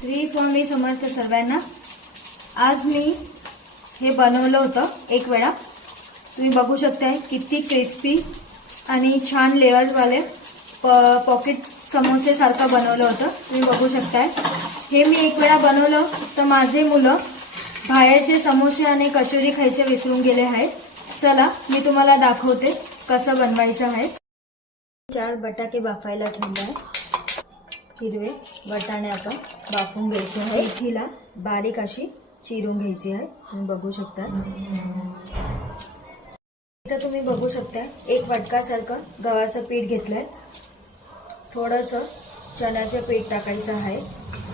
श्री स्वामी समर्थ सर्वांना। आज मी हे बनवलं होतं एक वेळा। तुम्ही बघू शकताय किती क्रिस्पी आणि छान लेअरवाले पॉकेट समोसे सारखं बनवलं होतं। तुम्ही बघू शकताय हे मी एक वेळा बनवलं तर माझे मुलं बाहेरचे समोसे आणि कचोरी खायचे विसरून गेले आहेत। चला मी तुम्हाला दाखवते कसं बनवायचं आहे। 4 बटाटे बाफायला ठेवले आहे। हिरवे वाटाणे आपण बाफून घ्यायचे आहे। मेथीला बारीक अशी चिरून घ्यायची आहे। तुम्ही बघू शकता इथं तुम्ही बघू शकता एक वाटकासारखं गव्हाचं पीठ घेतलंय। थोडंसं चण्याचं पीठ टाकायचं आहे।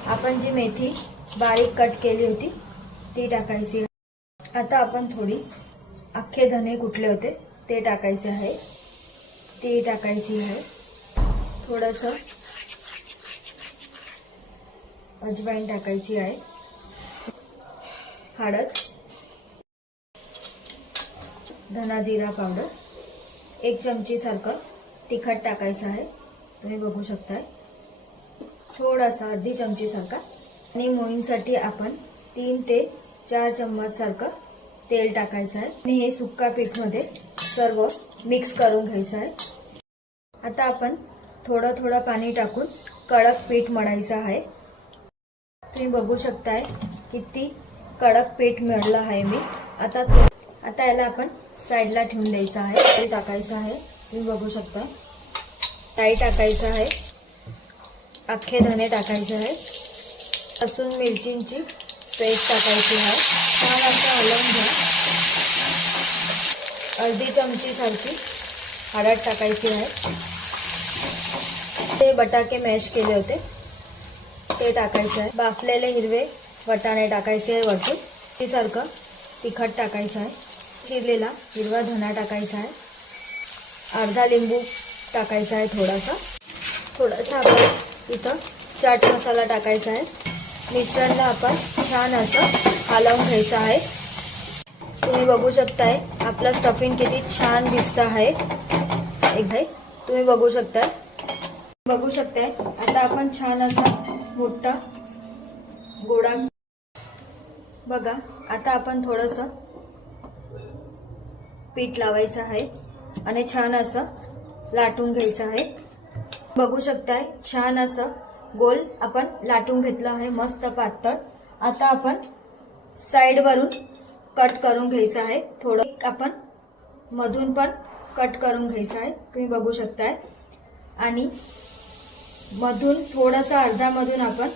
आपण जी मेथी बारीक कट केली होती ती टाकायची आहे। आता आपण थोडी अख्खे धने कुटले होते ते टाकायचे आहे, ती टाकायची आहे। थोडंसं अजवाइन टाकायची आहे, हळद, धना जिरा पावडर, 1 चमची सारखं तिखट टाकायचं आहे। तुम्ही बघू शकता थोडासा अर्धी चमची सारखा। आणि मोहींसाठी आपण 3 ते 4 चम्मच सारखं तेल टाकायचं आहे आणि हे सुक्का पीठ मध्ये सर्व मिक्स करून घ्यायचं आहे। आता आपण थोडं थोडं पाणी टाकून कडक पीठ मळायचं आहे। तुम्ही बघू शकताय किती कडक पीठ मळलं आहे मी। आता याला आपण साइडला ठेवून द्यायचं आहे। तेल टाकायचं आहे, तुम्ही बघू शकता राई टाकायचं आहे, अख्खे धने टाकायचे आहे, लसूण मिरचींची पेस्ट टाकायची आहे। छान असं हलवून घ्या। अर्धी चमची सारखी हळद टाकायची आहे। ते बटाटे मॅश केले होते ते टाकायचे आहे। बाफलेले हिरवे वाटाणे टाकायचे आहे वरतून। ते सारखं तिखट टाकायचं आहे। चिरलेला हिरवा धना टाकायचा आहे। अर्धा लिंबू टाकायचा आहे। थोडासा आपण इथं चाट मसाला टाकायचा आहे। मिश्रणला आपण छान असं हलवून घ्यायचं आहे। तुम्ही बघू शकताय आपलं स्टफिंग किती छान दिसत आहे। तुम्ही बघू शकताय आता आपण छान असा मोठा गोळा बघा। आता आपण थोडंसं पीठ लावायचं आहे आणि छान असं लाटून घ्यायचं आहे। बघू शकताय छान असं गोल आपण लाटून घेतलं आहे, मस्त पातळ। आता आपण साइड वरून कट करून घ्यायचं आहे। थोडं आपण मधून पण कट करून घ्यायचं आहे, तुम्ही बघू शकताय। आणि मधून थोडासा अर्धा मधून आपण